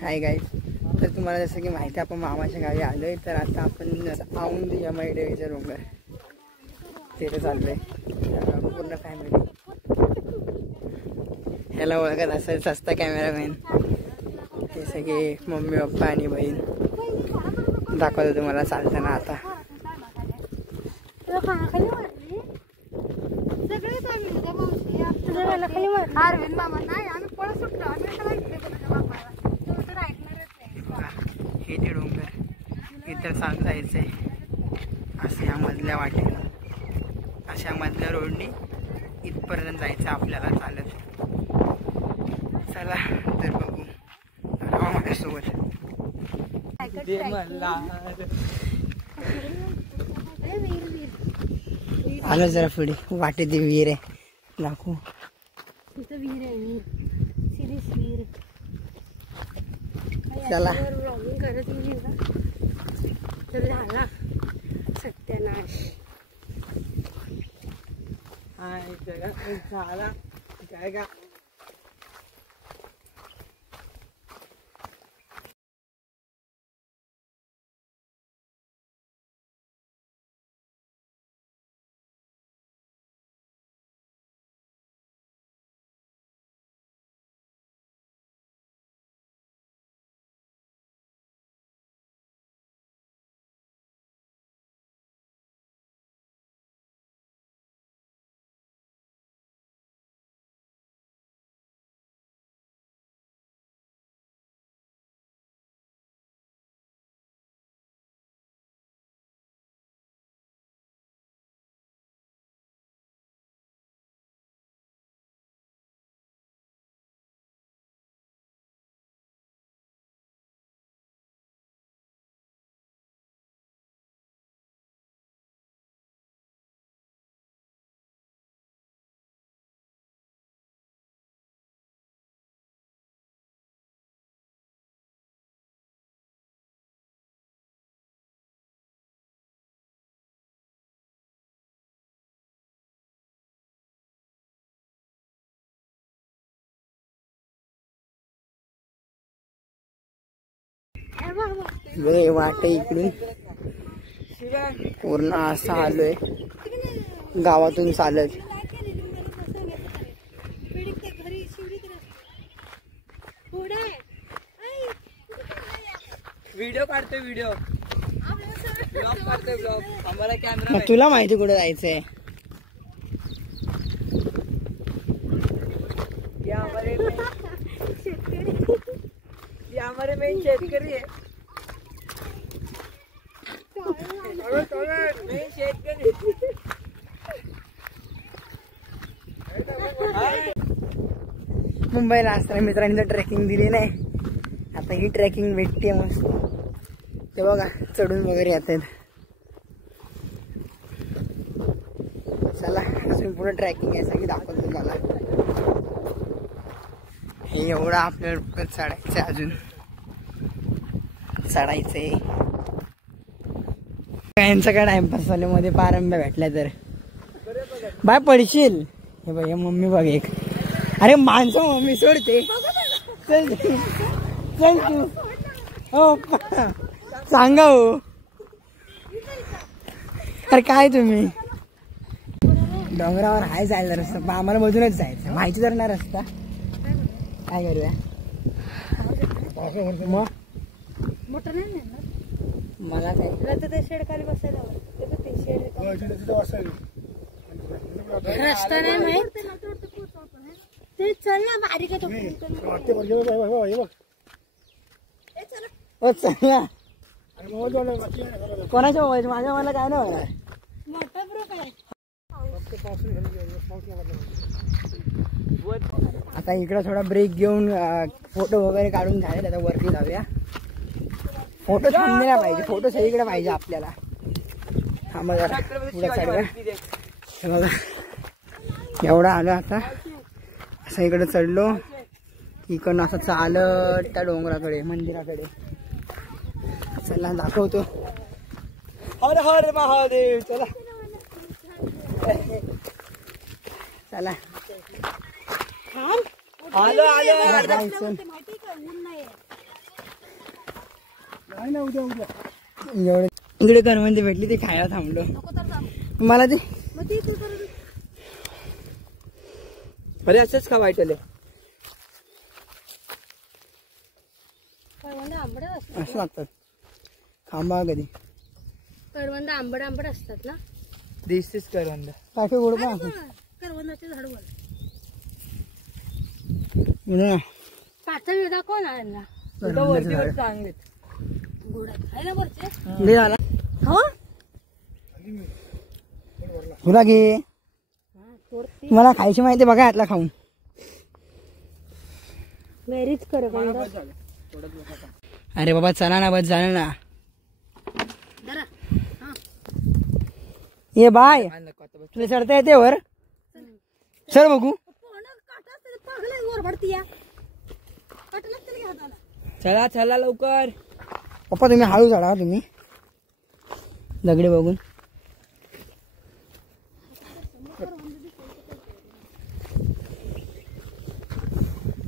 Hi guys, तर तुम्हाला जसं की माहिती आहे आपण मामाच्या गावी आलोय. तर आता आपण औंध यमाईदेवीचा डोंगर तिथे चाललोय पूर्ण फॅमिली. ह्याला ओळखत असेल सस्ता कॅमेरामॅन, हे सगळे मम्मी पप्पा आणि बहीण. दाखवतो तुम्हाला चालताना. आता हे ते डोंगर इतर सांग जायचंय असं या मधल्या वाटेला, अशा मधल्या रोडनी इथपर्यंत जायचं आपल्याला चालत. चला तर बघू माझ्यासोबत. आलो जरा पुढे, वाटेत विहीर आहे दाखवू. तिथं विहीर आहे, विहीर सिरियस विहीर. चला ब्लॉगिंग करत येईल का तर झाला सत्यानाश. झाला काय का वाटे इकडून पूर्ण असं आलोय गावातून चालत. व्हिडिओ काढतोय, व्हिडिओ ब्लॉग काढतोय, ब्लॉग. आम्हाला कॅमेरा. तुला माहिती कुठे जायचंय? हमारे मेन शेतकरी है, मेन शेतकरी. मुंबईला असताना मित्रांनी तर ट्रेकिंग दिली नाही, आता ही ट्रेकिंग भेटते मस्त. ते बघा चढून वगैरे येतात. चला अजून पुढे ट्रेकिंग आहे सगळी दाखवतो तुम्हाला. हे एवढं आपल्याला चढायचं, अजून चढायचंय. यांचं काय टाइमपास झाले मध्ये पारंब्या भेटल्या तर बाय पडशील. हे बघ मम्मी बघ एक. अरे माणसं मम्मी सोडते. चल चल तू. हो सांगा हो. अरे काय तुम्ही डोंगरावर हाय जायला रस्ता, पण आम्हाला मधूनच जायचं. माहिती तर नाही रस्ता, काय करूया मग. मोठं नाही मला काय ते शेड खाली बसायला रस्ता नाही माहित. ते चल ना बारीक आहे कोणाच्या मोबाईल? माझ्या मला काय नाही होणार. मोठा ग्रुप आहे. आता इकडं थोडा ब्रेक घेऊन फोटो वगैरे काढून झाले. आता वरती जाऊया. फोटो थांबले नाही पाहिजे, फोटो सगळीकडे पाहिजे आपल्याला. हा मग पुढे चढूया. बघा एवढा आलो. आता असं इकडे चढलो इकडनं असं चालत त्या डोंगराकडे मंदिराकडे. चला दाखवतो. हर हर महादेव. चला चला आलो आलो. एवढे इकडे करवंदी भेटली ते खायला थांबलो. मला ते अरे असंच का वाईटले असं लागतात. खांबा कधी करवंद आंबट आंबट असतात ना. दिसतेच करवंद काठे गोड पण करवंदाचे झाड वर पातळ वेदा कोण आहे ना चांगले गोड आहे ना वरचे. हो तुला घे मला खायची माहिती बघा यातला खाऊन. मेरीच करवंद. अरे बाबा चला ना बस झालं ना. ये बाय तुला चढता येते वर सर बघू. चला चला लवकर. पप्पा तुम्ही हळू चढा तुम्ही दगडे बघून.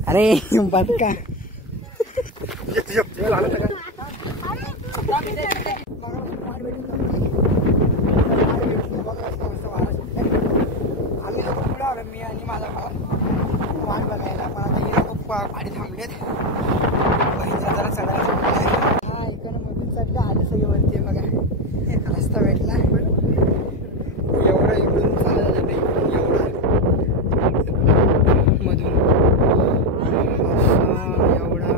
अरे बस का आम्ही लोक पुढे आलो. मी आणि माझा भाऊ वाट बघायला. पण आता हे लोक गाडी थांबलेत. बहिणीचा जरा चढायचं हा इकडे मधून चढलं आलं सगळे वरती बघा. रस्ता भेटला एवढं इकडून चालत एवढं मधून एवढा.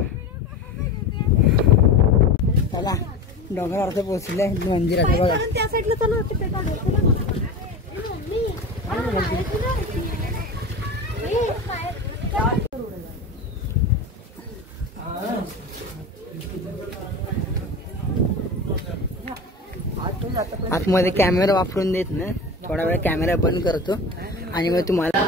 चला डोंगरावर पोहोचले मंदिरात बघा. त्या साईडला चालू होते. आतमध्ये कॅमेरा वापरून देत ना. थोडा वेळ कॅमेरा बंद करतो आणि मग तुम्हाला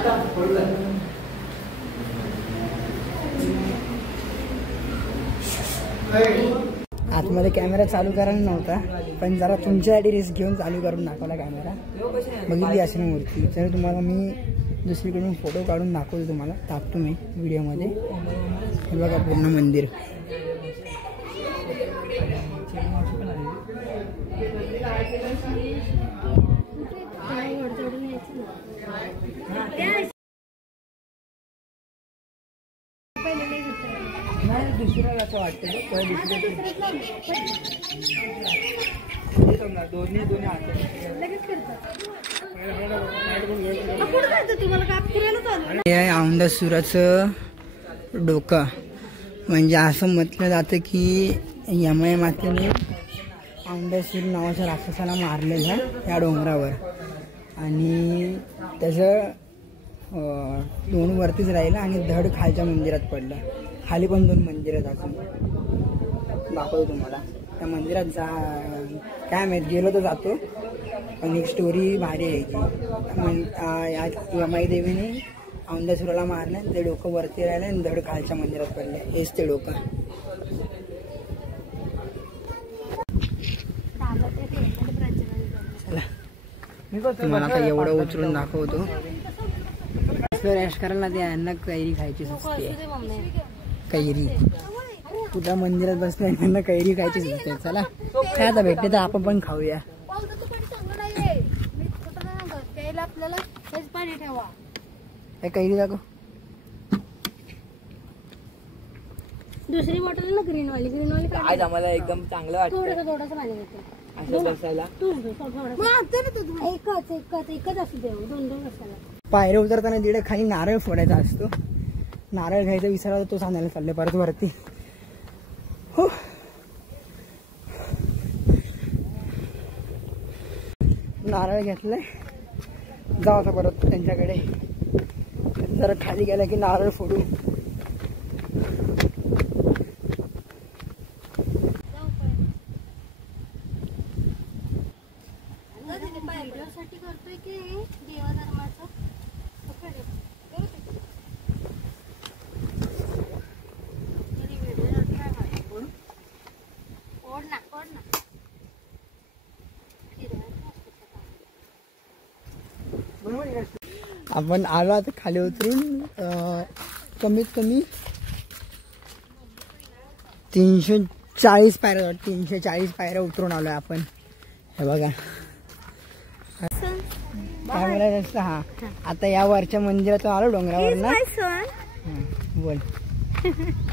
आतमध्ये कॅमेरा चालू करायला नव्हता पण जरा तुमच्यासाठी रिस्क घेऊन चालू करून दाखवला कॅमेरा. बघितली असेल मूर्ती तर तुम्हाला मी दुसरीकडून फोटो काढून दाखवतो. तुम्हाला टाकतो मी व्हिडिओमध्ये. हे बघा पूर्ण मंदिर. दुसऱ्या असं वाटतं दोन्ही औंधासुराचं डोकं म्हणजे असं म्हटलं जातं की यमय मातेने औंधासूर नावाच्या राक्षसाला मारलेलं या डोंगरावर आणि त्याचं दोन वरतीच राहिलं आणि धड खालच्या मंदिरात पडलं. खाली पण 2 मंदिर आहेत अजून दाखवतो तुम्हाला. त्या मंदिरात काय माहित गेलो तर जातो पण एक स्टोरी भारी आहे की यमाई देवीने औंधासुराला मारलं ते डोकं वरती राहिलं आणि धड खालच्या मंदिरात पडलं. हेच ते डोकं. तुम्हाला आता एवढं उचलून दाखवतो. रॅश करायला ते यांना कैरी खायची असते. कैरी कुठल्या मंदिरात बसते यांना कैरी खायची असते. चला काय आता भेटते तर आपण पण खाऊया. कैरी दाखव. दुसरी बॉटल ना ग्रीन वाली आज आम्हाला एकदम चांगलं वाटतं थोडंसं पाणी देते असं बसायला. एकच असू दे 2-2 बसायला. पायऱ्या उतरताना तिकडे खाली नारळ फोडायचा असतो. नारळ घ्यायचा विसरला तो सांगायला चालले परत वरती. हो नारळ घेतलाय. जाऊ आता परत त्यांच्याकडे. जरा खाली गेला की नारळ फोडू. आपण आलो आता खाली उतरून. कमीत कमी 40 पायऱ्या, 340 पायऱ्या उतरून आलोय आपण. हे बघा काय बोलायचं असतं. हा आता या वरच्या मंदिरातून आलो डोंगरावर ना. बोल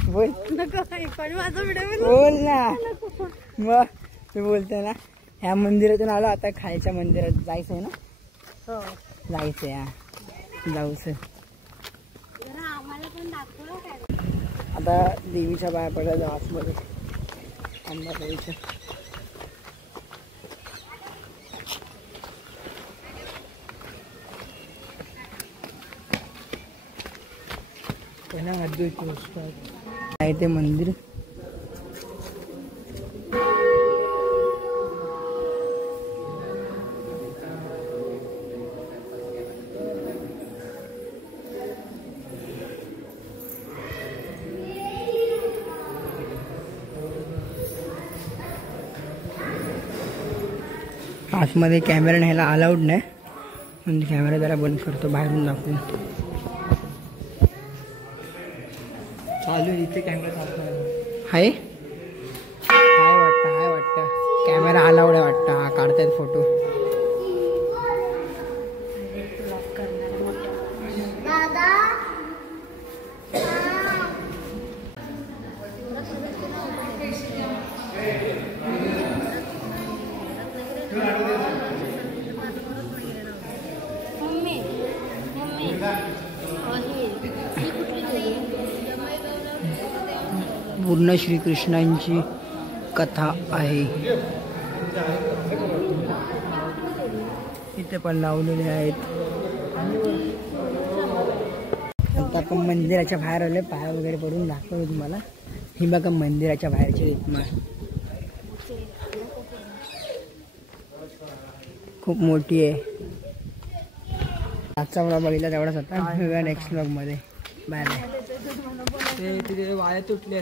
बोल बोल ना. मग मी बोलते ना, ह्या मंदिरातून आलो, आता खालच्या मंदिरात जायचंय ना. जायचंय हा, जाऊच. आता देवीच्या बाया पडायला आतमध्ये अंबाबाईच्या. आहे ते मंदिर. आतमध्ये कॅमेरा न्यायला अलाउड नाही, म्हणजे कॅमेरा जरा बंद करतो बाहेरून दाखवून. चालू इथे कॅमेरा आहे. हाय वाटतं कॅमेरा अलाउड आहे वाटतं. हा काढतायत फोटो. पूर्ण श्रीकृष्णांची कथा आहे. इथे पण लावलेले आहेत. आता आपण मंदिराच्या बाहेर आले, पाया वगैरे पडून दाखवतो तुम्हाला. ही बघा मंदिराच्या बाहेरची रेतमाळ खूप मोठी आहे. आजचा ब्लॉग बघितला तेवढाच. आता नेक्स्ट ब्लॉग मध्ये. Bye bye. ते तिथे वाया तुटले.